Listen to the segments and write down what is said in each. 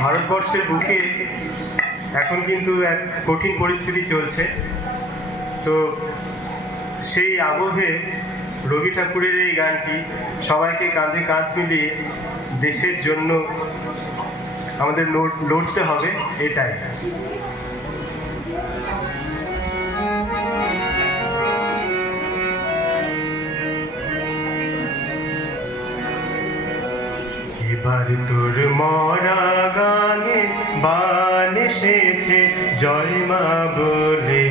ভারতবর্ষের বুকে এখন কিন্তু এক কঠিন পরিস্থিতি চলছে। তো সেই আবহে রবি ঠাকুরের এই গানটি সবাইকে কাঁধে কাঁধ মিলিয়ে দেশের জন্য আমাদের লড়তে হবে, এটাই। এবার তোর মরা গানে বান এসেছে, জয় মা বলে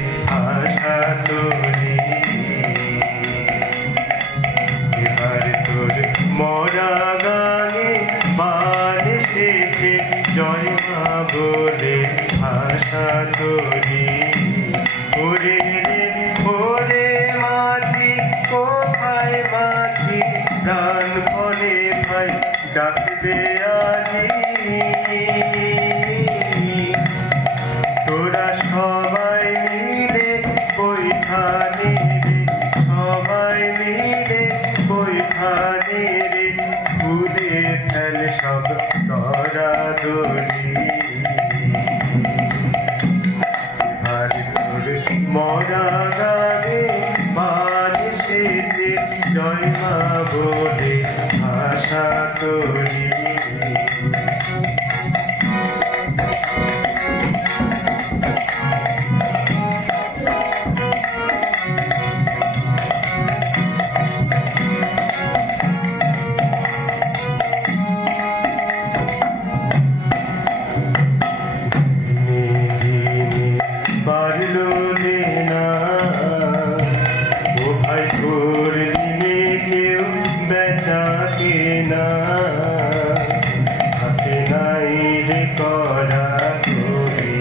আশা তোরে। এবার তোর মরা গানে বান এসেছে, জয় মা বলে আশা তোরে। ওরে রে ওরে মাঝি, কোথায় মাঝি, প্রাণ ফলে ভাই ডাকবে আজি। তোরা সবাই মিলে বৈঠানে রে, সবাই মিলে বৈঠানে রে, খুলে ফেল সব দরাদরি। আর তোর মরা গানে বান এসেছে, জয় মা বলে আশা তোরি। বাড়লো না ও ভাই, তোর দিনে কেউ বেচা কেনা, হাতে নাই রে করা তোরে।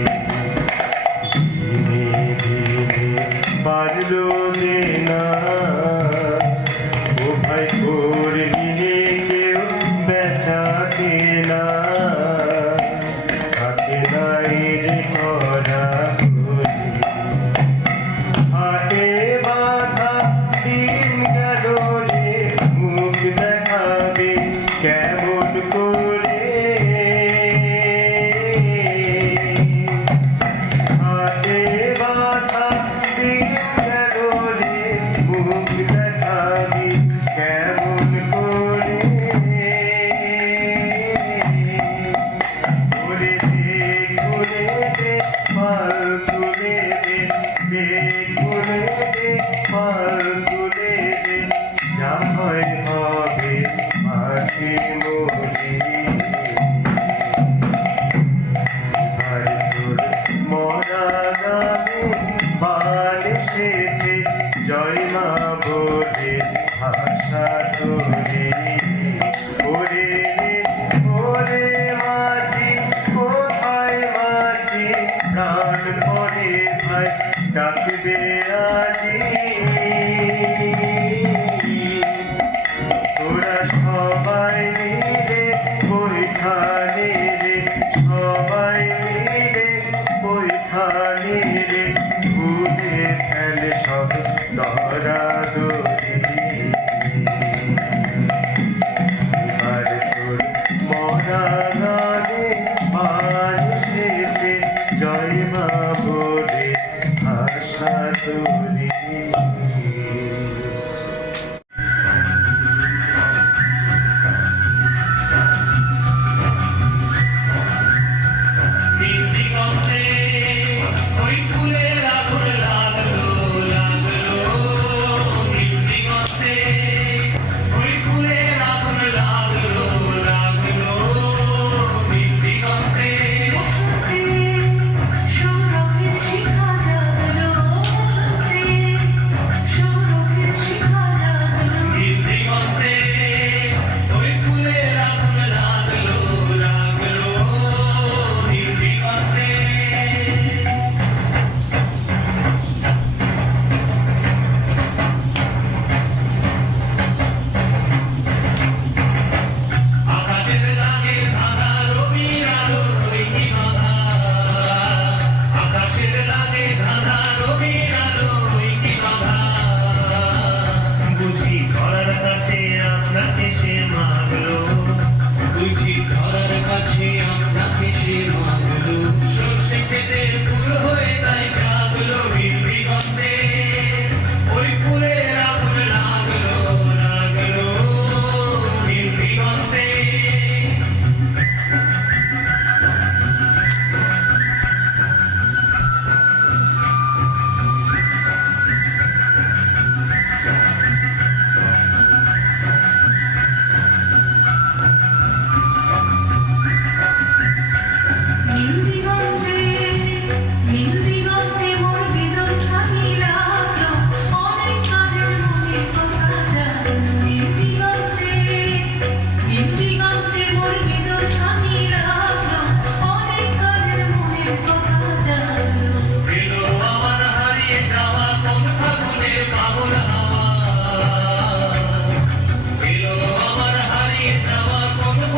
দিনে দিনে বাড়লো না ও ভাই, তোর দিনে কেউ বেচা কেনা, হাতে নাই রে করা। হাটে বাধা দিন গেল রে, মুখ দেখাবে কেমন করে। হাটে বাধা দিন গেল রে, মুখ দেখাবে কেমন করে। ওরে দে খুলে দে পাল তুলে দে, দে খুলে দে পাল তুলে দে, যা হয় হবে মাঝে মোরে। আর তোর মরা গানে বান এসেছে, জয় মা বলে আশা তোরে। ওরে রে ওরে মাঝি, কোথায় মাঝি, প্রাণ পরে ভাই ডাকবে আজি। তোরা সবাই মিলে বৈঠানে রে, সবাই মিলে বৈঠানে রে, খুলে ফেল সব দরাদরি। এবার তোর মরা গানে বান এসেছে, জয় মা বলে আশা তোরে।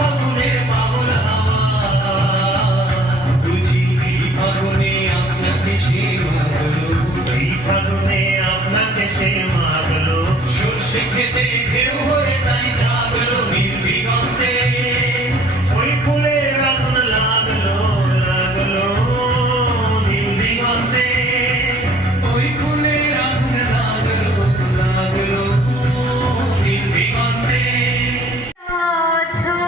ফাগুনের পাগল হাওয়া বুঝি এই ফাগুনে আপনাকে সে মাগলো এই ফাগুনে আপনাকে সে মাগলো সর্ষে খেতে ঢেউ হয়ে তাই জাগলো নীল দিগন্তে ওই ফুলের আগুন লাগলো লাগলো নীল দিগন্তে ওই ফুলের আগুন লাগলো লাগলো নীল দিগন্তে আছো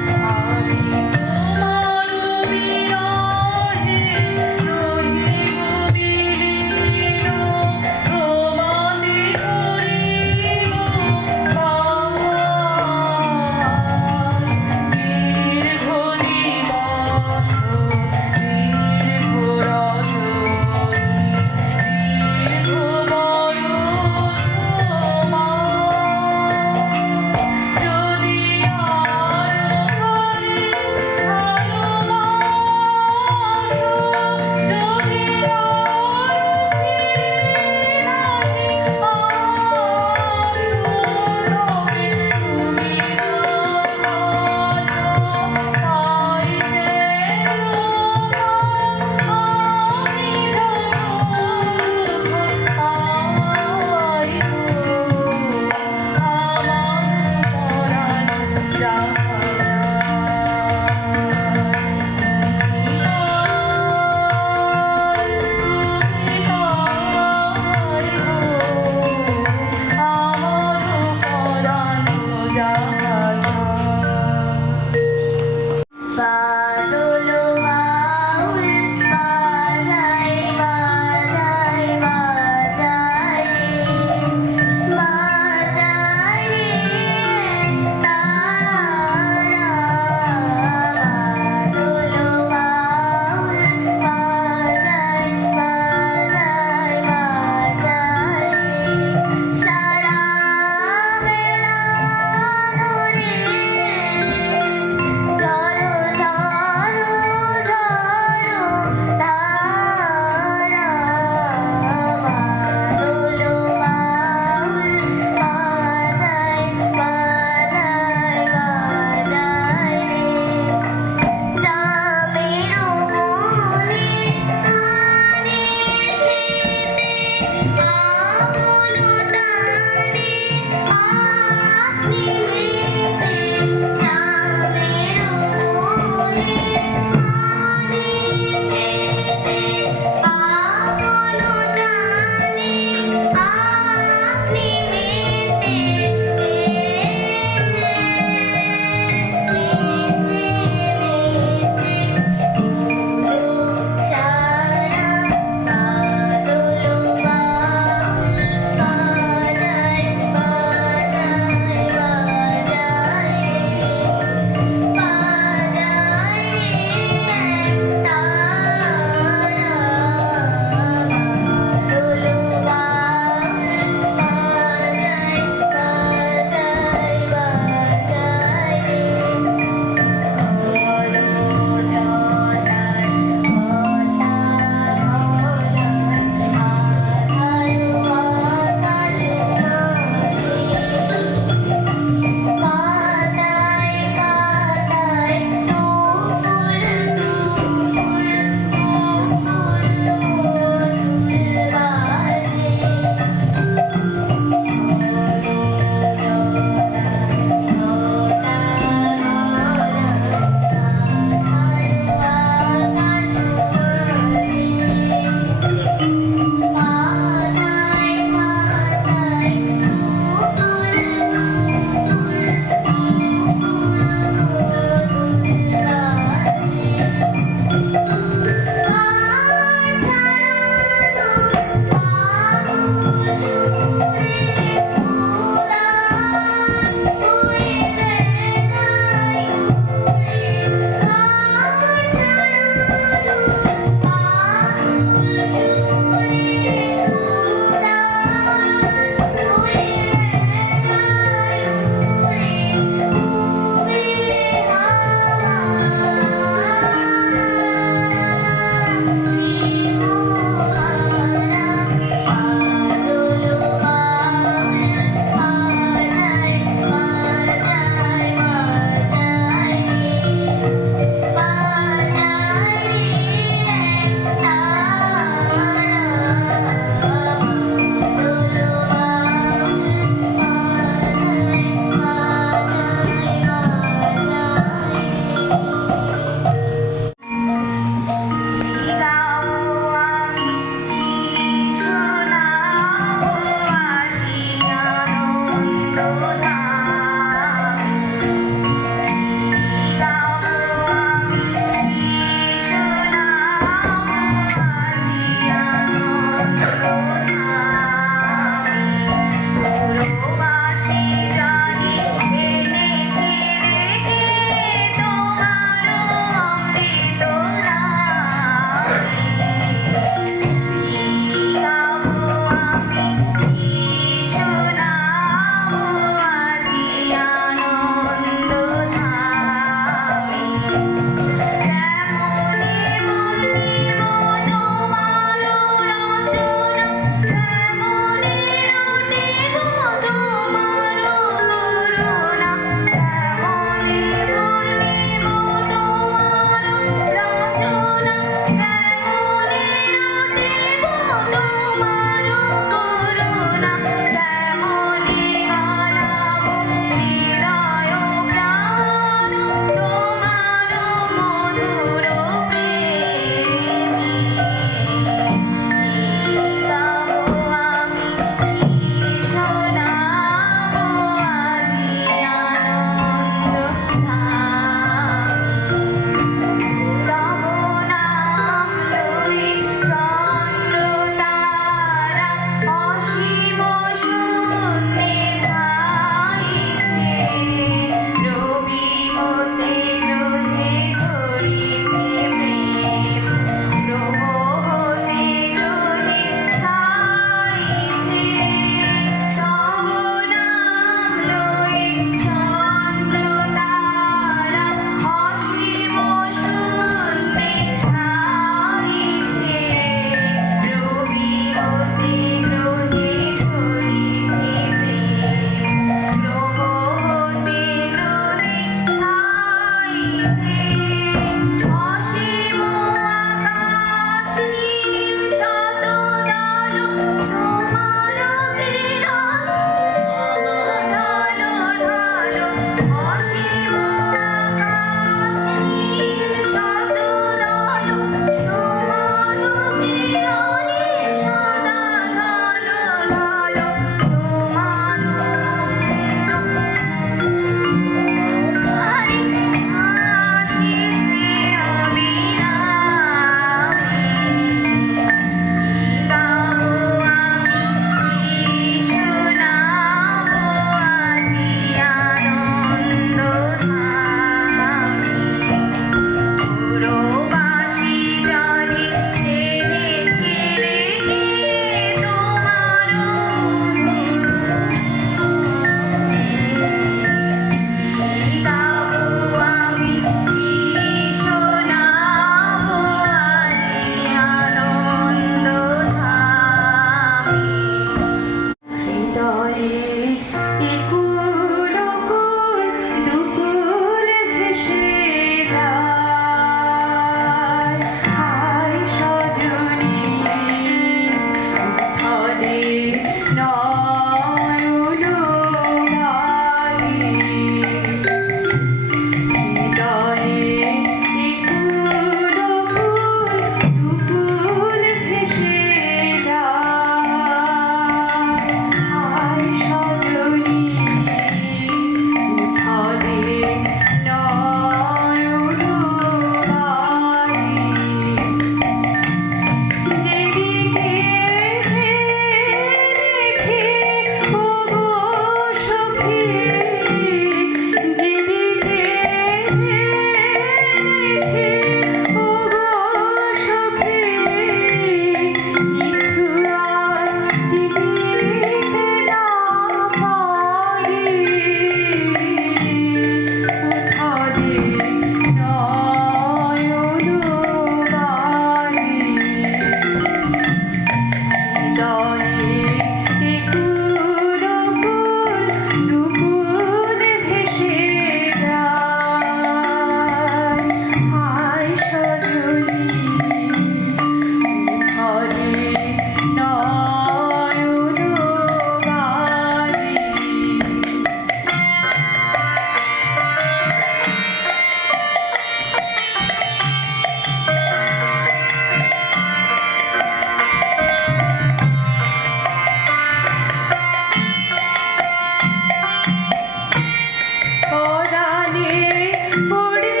পড়ে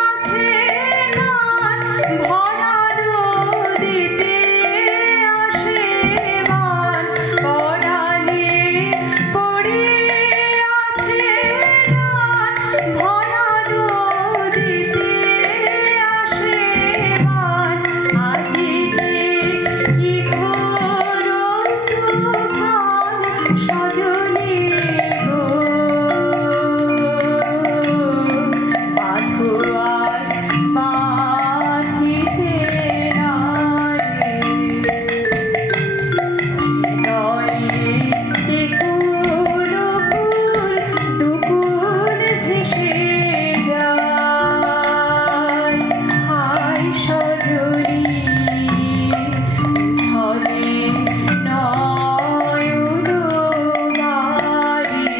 আছে গান ভরা নদীতে আসে গান পরাণে পড়ে আছে গান ভরা নদীতে আসে গান আজিতে কি ঘোর তুফান সজনী গো বাঁধো আর বাঁধিতে নারে হৃদয়ে একুল কুল দুকুল ভেসে যায় হায় সজনী ধরে নয়ন মারি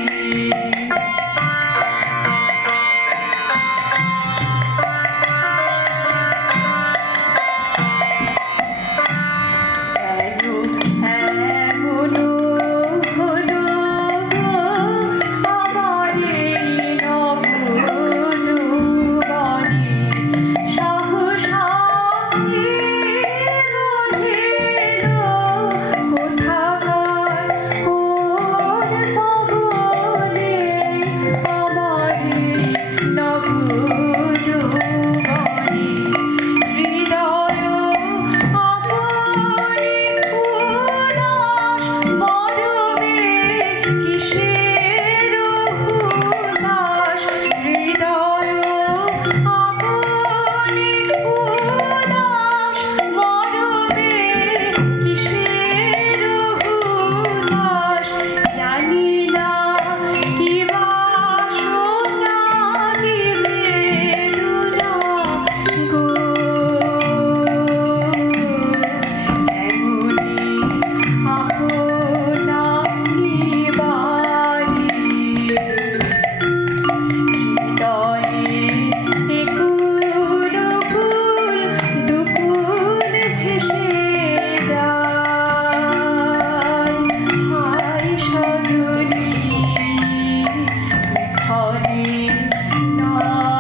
কেন এমন হলো গো আমার এই নবযৌবনে সহসা কে বলিল কোথাকার কোন পবনে আমার এই নবযৌবনে হৃদয় আপনি উদাস মরবে কিসের উদাস হৃদয় আপনি উদাস মরবে কিসের উদাস জানি না কি বাসনা কি বেদনা গো এমনি আপনা নিবারি হৃদয়ে একুল কুল দুকুল ভেসে যায় হায় সজনী ঘরে নয়